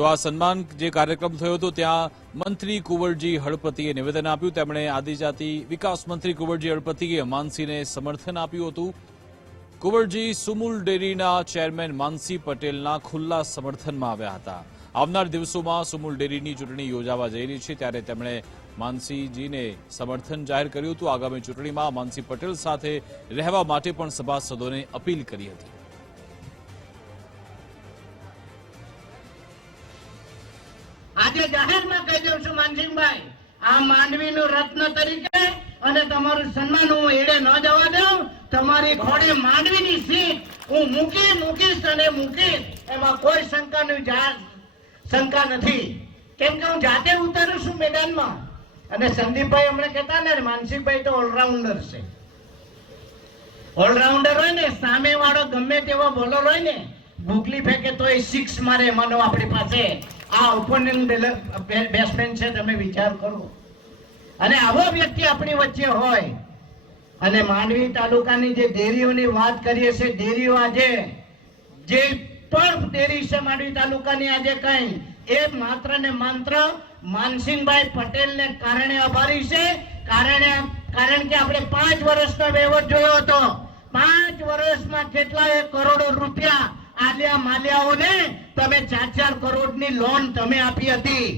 તો આ સન્માન જે કાર્યક્રમ થયો હતો ત્યાં મંત્રી કુંવરજી હળપતિએ નિવેદન આપ્યું। તેમણે આદિજાતિ વિકાસ મંત્રી કુંવરજી હળપતિએ માનસીને સમર્થન આપ્યું હતું। કુંવરજી સુમુલ ડેરીના ચેરમેન માનસી પટેલના ખુલ્લા સમર્થનમાં આવ્યા હતા। આવનાર દિવસોમાં સુમુલ ડેરીની ચૂંટણી યોજાવા જઈ રહી છે ત્યારે તેમણે માનસીજીને સમર્થન જાહેર કર્યું હતું। આગામી ચૂંટણીમાં માનસી પટેલ સાથે રહેવા માટે પણ સભાસદોને અપીલ કરી હતી। આજે જાહેરમાં કહી દઉં છું માનસિંહભાઈ, આ માંડવીનું રત્ન તરીકે અને તમારું સન્માન હું એડે ન જવા દઉં। તમારી ઘોડે માંડવીની સીટ હું મૂકીશ અને મૂકીશ, એમાં કોઈ શંકા નથી, કેમ કે હું જાતે ઉતરું છું મેદાનમાં। અને સંદીપભાઈ હમણાં કહેતા ને માનસિંહભાઈ તો ઓલરાઉન્ડર છે। ઓલરાઉન્ડર હોય ને, સામે વાળો ગમે તેવો બોલર હોય ને, ભૂખલી ફેંકે તો એ 6 મારે, માનો આપણી પાસે આ ઓપોનન્ટ બેટ્સમેન છે, તમે વિચાર કરો। અને આવો વ્યક્તિ આપણી વચ્ચે હોય અને માંડવી તાલુકાની જે ડેરીઓની વાત કરીએ છીએ, ડેરીઓ આજે જે પણ ડેરી છે માંડવી તાલુકાની આજે કઈ એ માત્ર ને માત્ર માનસિંહભાઈ પટેલને કારણે આભારી છે। કારણ કે આપણે 5 વર્ષનો વહીવટ જોયો હતો। 5 વર્ષમાં કેટલાય કરોડો રૂપિયા આલિયા માલિયાઓને તમે 4-4 કરોડની લોન તમે આપી હતી,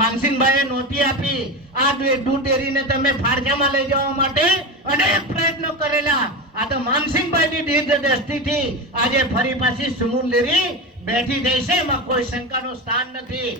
માનસિંહભાઈએ નહોતી આપી। આ દૂધ ડેરીને તમે ફાળજામાં લઈ જવા માટે અનેક પ્રયત્નો કરેલા। આ તો માનસિંહભાઈની દીર્ઘદ્રષ્ટિથી આજે ફરી પાછી સુમુલ ડેરી બેઠી થઈ છે, એમાં કોઈ શંકાનું સ્થાન નથી।